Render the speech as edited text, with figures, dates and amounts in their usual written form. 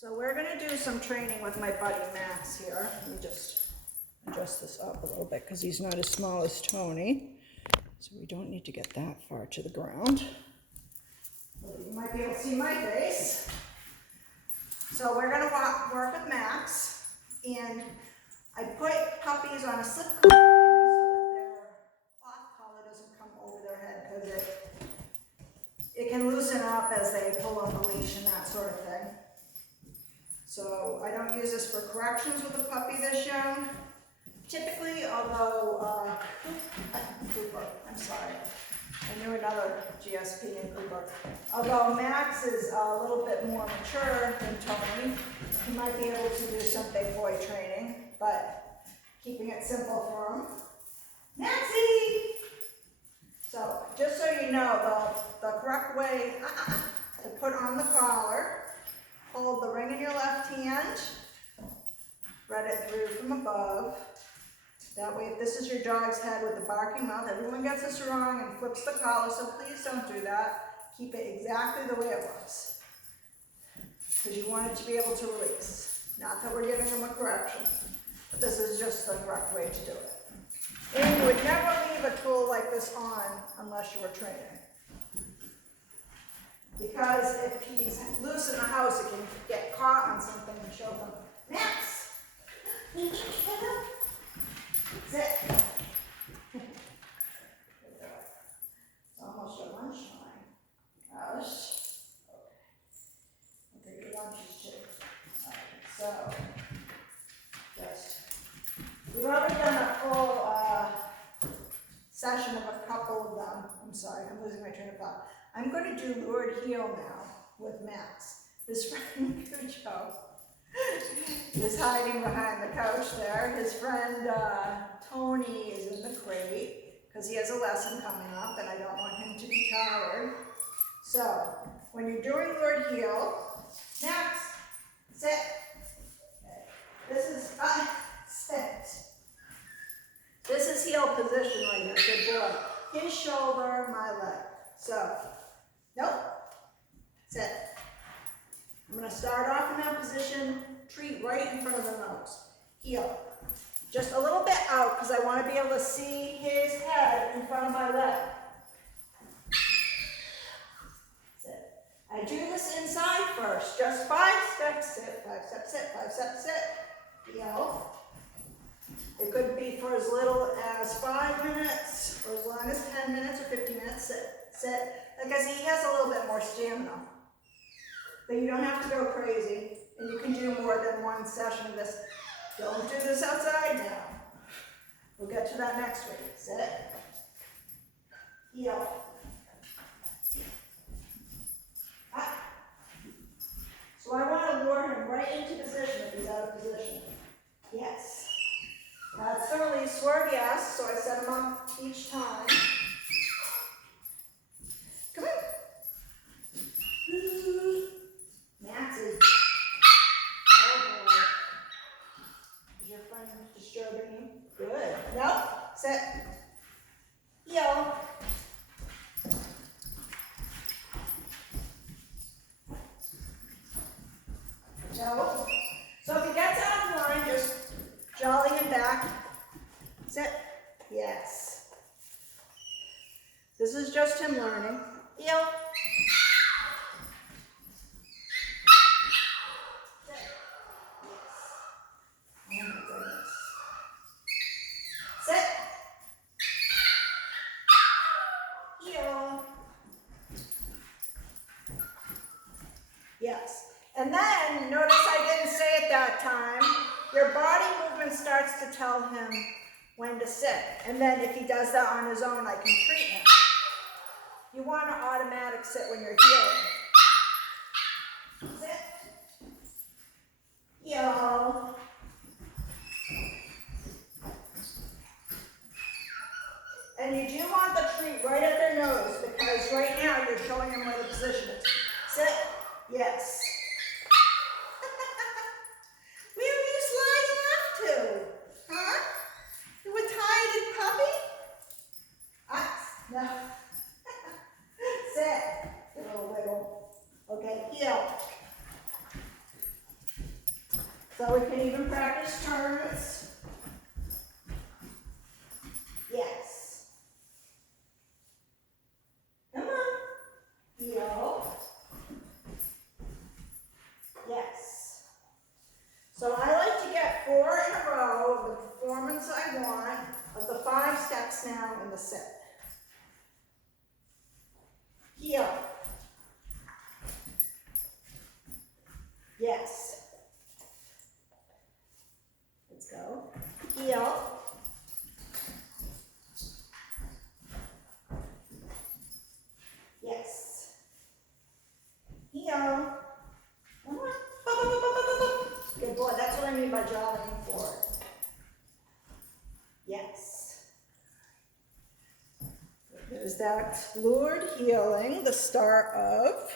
So we're gonna do some training with my buddy Max here. Let me just adjust this up a little bit because he's not as small as Tony. So we don't need to get that far to the ground. You might be able to see my face. So we're gonna work with Max, and I put puppies on a slip collar so that their cloth collar doesn't come over their head because it can loosen up as they pull on the leash and that sort of thing. So I don't use this for corrections with a puppy this young. Typically, although, Cooper, I'm sorry. I knew another GSP in Cooper. Although Max is a little bit more mature than Tony, he might be able to do some big boy training, but keeping it simple for him. Maxie! So, just so you know, the correct way to put on the collar, hold the ring in your left hand, thread it through from above. That way, if this is your dog's head with the barking mouth, everyone gets this wrong and flips the collar, so please don't do that. Keep it exactly the way it was. Because you want it to be able to release. Not that we're giving them a correction, but this is just the correct way to do it. And you would never leave a tool like this on unless you were training. Because if he's loose in the house, it can get caught on something and show them, Max! Sit. It's almost your lunchtime. Gosh. Okay. I'll take your lunches too. Alright, so we've already done a full session of a couple of them. I'm sorry, I'm losing my train of thought. I'm going to do lured heel now with Max. His friend Cujo is hiding behind the couch there. His friend Tony is in the crate because he has a lesson coming up and I don't want him to be tired. So, when you're doing lured heel, Max, sit. This is, sit. This is heel position right here, good boy. His shoulder, my leg. So, nope, sit. I'm going to start off in that position, treat right in front of the nose, heel. Just a little bit out because I want to be able to see his head in front of my leg. Sit. I do this inside first, just 5 steps, sit, 5 steps, sit, 5 steps, sit, heel. It could be for as little as 5 minutes, or as long as 10 minutes or 15 minutes, sit, sit. Like I said, he has a little bit more stamina. But you don't have to go crazy, and you can do more than one session of this. Don't do this outside now. We'll get to that next week. Sit. Heel. Ah. So I want to lure him right into position if he's out of position. Yes. That's the release word, yes. So I set him up each time. Come here. Maxie. Oh boy. Is your friend disturbing you? Good. No. Sit. Heel. No. So if he gets out of line, just jolly him back. Sit. Yes. This is just him learning. Heel. Yes. And then, notice I didn't say it that time, your body movement starts to tell him when to sit. And then if he does that on his own, I can treat him. You want an automatic sit when you're healing. Sit. Heel. And you do want the treat right at their nose because right now you're showing them where the position is. Sit. Yes. Where are you sliding off to? Huh? You a tired puppy? No. Sit. A little wiggle. Okay, heel. So we can even practice turns. Yes. Come on. Heel. Yes. So I like to get 4 in a row of the performance I want, of the 5 steps now in the set. Heel. Yes. Let's go. Heel. Yes. Heel. Come on. Good boy. That's what I mean by jogging forward. Yes. There's that fluid healing, the start of